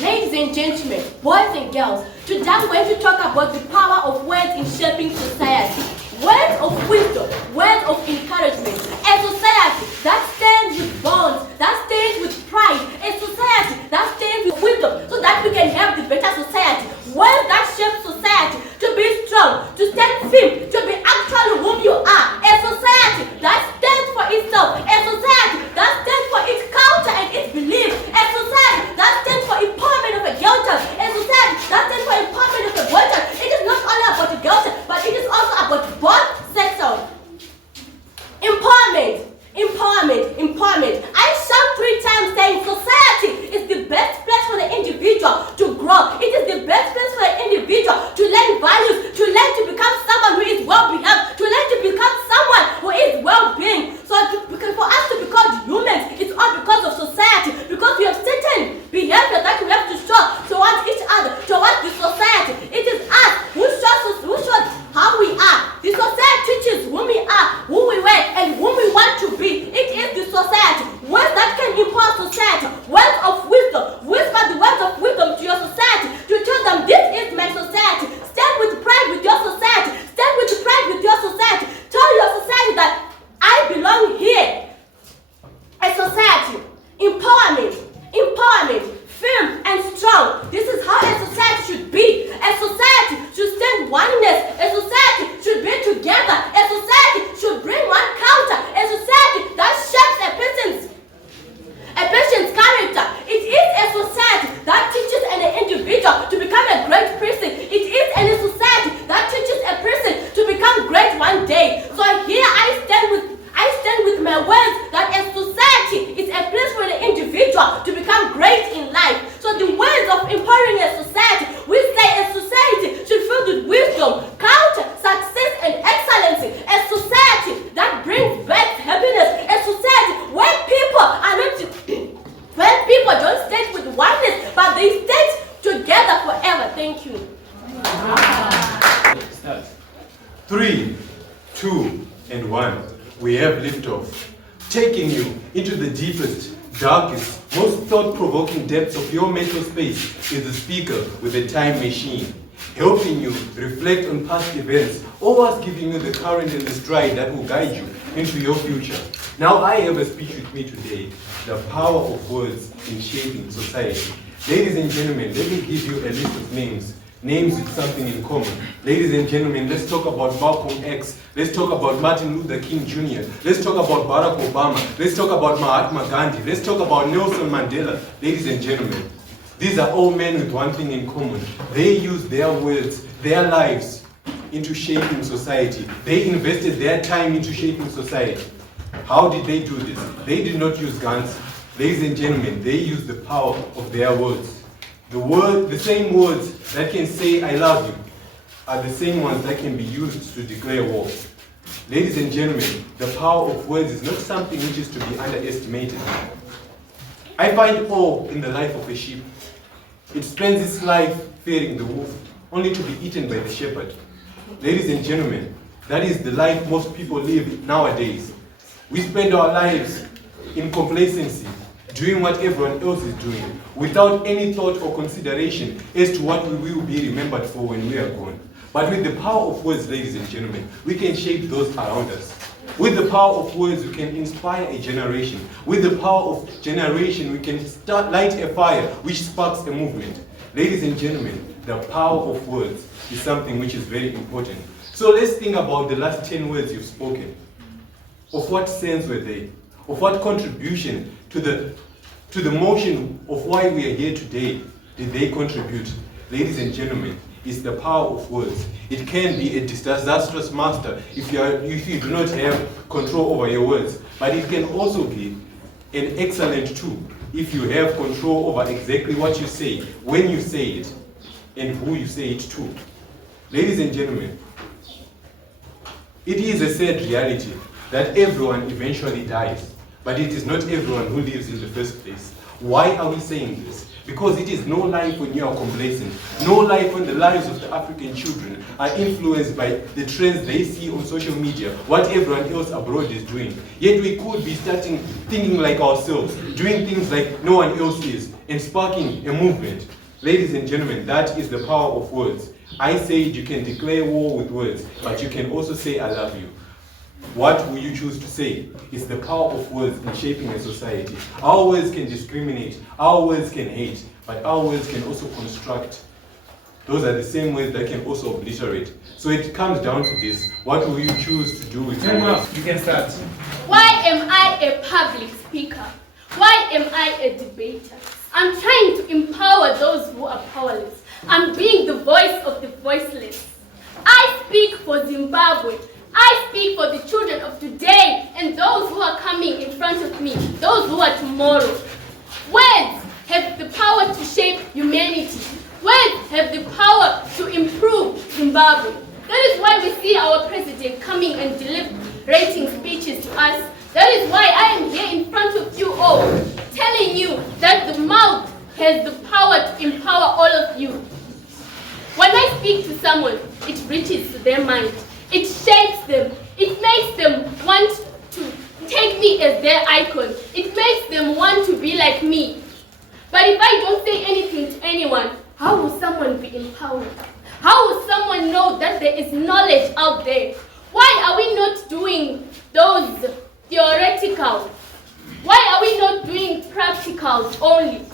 Ladies and gentlemen, boys and girls, today I'm going to talk about the power of words in shaping society. Words of wisdom, words of encouragement. A society that stands with bonds, that stands with pride. A society that stands with wisdom so that we can have the better society. Words that shape society to be strong, to stand firm, to be actually whom you are. A society that stands for itself. A society that stands for its culture and its beliefs. A society that stands for empowerment of a girl child. A society that stands for empowerment of a boy child. It is not only about the girl child, but it is also about both sexual. Empowerment, empowerment, empowerment. I shout 3 times saying society is the best place for the individual to grow. It is the best place for the individual to learn values, to learn to become someone who is well-behaved, to learn to become someone who is well-being. So for us to become humans, it's all because of society, because we have certain behavior that we have to show towards each other, towards the society. It is us who shows how we are. The society teaches who we are, who we were, and who we want to be. It is the society. Words that can empower society. Words of wisdom. Whisper the words of wisdom to your society to tell them this is my society. Stand with pride with your society. Stand with pride with your society. Tell your society that I belong here. A society. Empowerment. Empowerment. Firm and strong. This is how a society should be. A society should stand oneness. A society should be together. A society should bring one culture. A society that shapes a person's character. It is a society that teaches an individual to become a great person. It is a society that teaches a person to become great one day. So here I stand with my words that a society is a place for the individual to become great in life. So the words of empowering a society, we say a society should fill with wisdom, culture, success, and excellency. A society that brings back happiness. A society where people are not, when people don't stand with oneness, but they stand together forever. Thank you. 3, 2, and 1. We have liftoff, taking you into the deepest, darkest, most thought-provoking depths of your mental space is the speaker with a time machine, helping you reflect on past events, always giving you the current and the stride that will guide you into your future. Now I have a speech with me today, the power of words in shaping society. Ladies and gentlemen, let me give you a list of names with something in common. Ladies and gentlemen, let's talk about Malcolm X. Let's talk about Martin Luther King Jr. Let's talk about Barack Obama. Let's talk about Mahatma Gandhi. Let's talk about Nelson Mandela. Ladies and gentlemen, these are all men with one thing in common. They used their words, their lives into shaping society. They invested their time into shaping society. How did they do this? They did not use guns. Ladies and gentlemen, they used the power of their words. The same words that can say I love you are the same ones that can be used to declare war. Ladies and gentlemen, the power of words is not something which is to be underestimated. I find awe in the life of a sheep. It spends its life fearing the wolf, only to be eaten by the shepherd. Ladies and gentlemen, that is the life most people live nowadays. We spend our lives in complacency, doing what everyone else is doing, without any thought or consideration as to what we will be remembered for when we are gone. But with the power of words, ladies and gentlemen, we can shape those around us. With the power of words, we can inspire a generation. With the power of generation, we can light a fire which sparks a movement. Ladies and gentlemen, the power of words is something which is very important. So let's think about the last 10 words you've spoken. Of what sense were they? Of what contribution to the motion of why we are here today did they contribute? Ladies and gentlemen, it's the power of words. It can be a disastrous master if you do not have control over your words, but it can also be an excellent tool if you have control over exactly what you say, when you say it, and who you say it to. Ladies and gentlemen, it is a sad reality that everyone eventually dies. But it is not everyone who lives in the first place. Why are we saying this? Because it is no life when you are complacent, no life when the lives of the African children are influenced by the trends they see on social media, what everyone else abroad is doing. Yet we could be starting thinking like ourselves, doing things like no one else is, and sparking a movement. Ladies and gentlemen, that is the power of words. I said you can declare war with words, but you can also say I love you. What will you choose to say? It's the power of words in shaping a society. Our words can discriminate, our words can hate, but our words can also construct. Those are the same words that can also obliterate. So it comes down to this. What will you choose to do with your words? You can start. Why am I a public speaker? Why am I a debater? I'm trying to empower those who are powerless. I'm being the voice of the voiceless. I speak for Zimbabwe. I speak for the children of today and those who are coming in front of me, those who are tomorrow. Words have the power to shape humanity. Words have the power to improve Zimbabwe. That is why we see our president coming and deliberating speeches to us. That is why I am here in front of you all, telling you that the mouth has the power to empower all of you. When I speak to someone, it reaches to their mind. It shapes them. It makes them want to take me as their icon. It makes them want to be like me. But if I don't say anything to anyone, how will someone be empowered? How will someone know that there is knowledge out there? Why are we not doing those theoretical? Why are we not doing practicals only?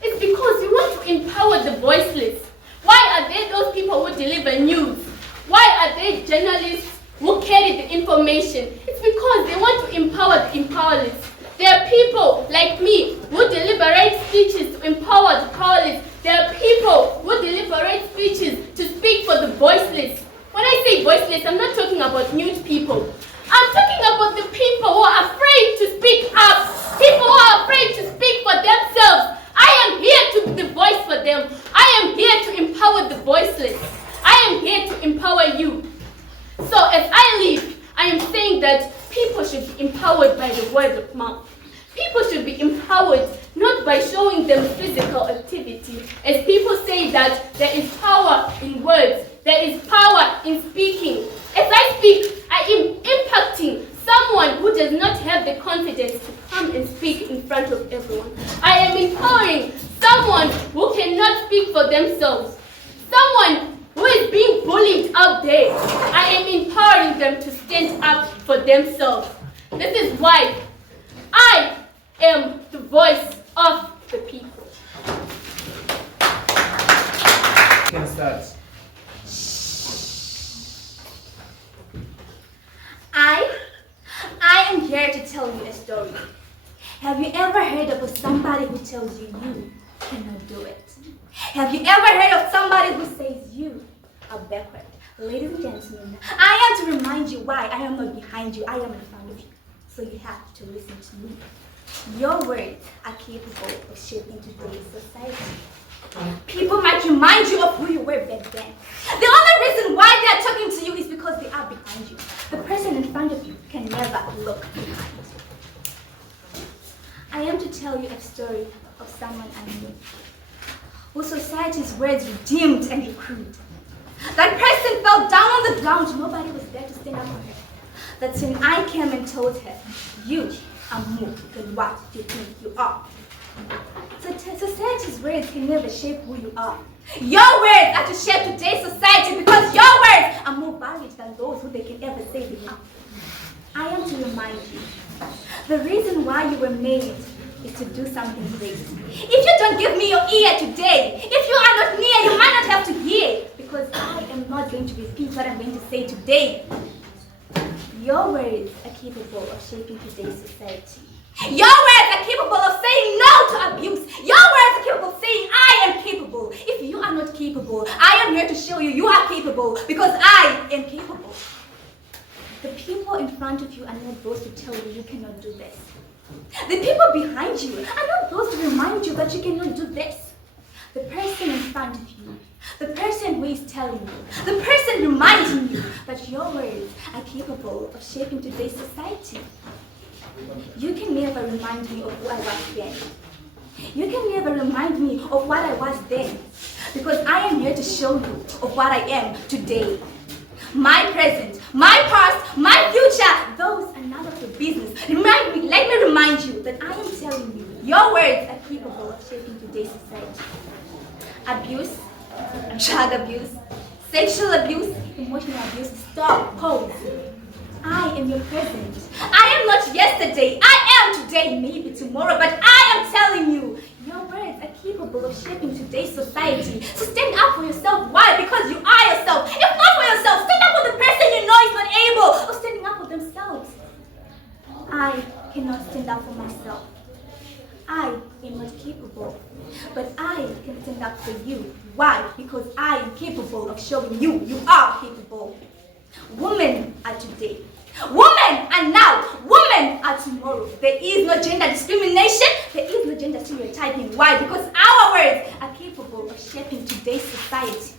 It's because we want to empower the voiceless. Why are there those people who deliver news? Why are there journalists who carry the information? It's because they want to empower the empowerless. There are people like me who deliberate speeches to empower the powerless. There are people who deliberate speeches to speak for the voiceless. When I say voiceless, I'm not talking about mute people. I'm talking about the people who are afraid to speak up. People who are afraid to speak for themselves. I am here to be the voice for them. I am here to empower the voiceless. I am here to empower you. So as I leave, I am saying that people should be empowered by the word of mouth. People should be empowered not by showing them physical activity. As people say that there is power in words, there is power in speaking. As I speak, I am impacting someone who does not have the confidence to come and speak in front of everyone. I am empowering someone who cannot speak for themselves. Someone who is being bullied out there. I am empowering them to stand up for themselves. This is why I am the voice of the people. You can start. I am here to tell you a story. Have you ever heard of somebody who tells you you cannot do it? Have you ever heard of somebody who says you are backward? Ladies and gentlemen, I am to remind you why I am not behind you, I am in front of you. So you have to listen to me. Your words are capable of shaping today's society. People might remind you of who you were back then. The only reason why they are talking to you is because they are behind you. The person in front of you can never look behind you. I am to tell you a story of someone I knew, whose society's words redeemed and recruited. That person fell down on the ground, nobody was there to stand up for her. That's when I came and told her, you are more than what you think you are. So society's words can never shape who you are. Your words are to shape today's society because your words are more valued than those who they can ever say they are. I am to remind you, the reason why you were made is to do something great. If you don't give me your ear today, if you are not near, you might not have to hear, because I am not going to repeat what I'm going to say today. Your words are capable of shaping today's society. Your words are capable of saying no to abuse. Your words are capable of saying I am capable. If you are not capable, I am here to show you you are capable because I am capable. The people in front of you are not those to tell you you cannot do this. The people behind you are not those to remind you that you cannot do this. The person in front of you, the person who is telling you, the person reminding you that your words are capable of shaping today's society. You can never remind me of who I was then. You can never remind me of what I was then, because I am here to show you of what I am today. My present, my past, my future, those are none of your business. Let me remind you that I am telling you, your words are capable of shaping today's society. Abuse, drug abuse, sexual abuse, emotional abuse, stop, pause. I am your present. I am not yesterday. I am today, maybe tomorrow, but I am telling you, your words are capable of shaping today's society. So stand up for yourself. Why? Because you are yourself. If not for yourself, stand up for the person you know is not able of standing up for themselves. I cannot stand up for myself. I am not capable, but I can stand up for you. Why? Because I am capable of showing you you are capable. Women are today. Women are now. Women are tomorrow. There is no gender discrimination. There is no gender stereotyping. Why? Because our words are capable of shaping today's society.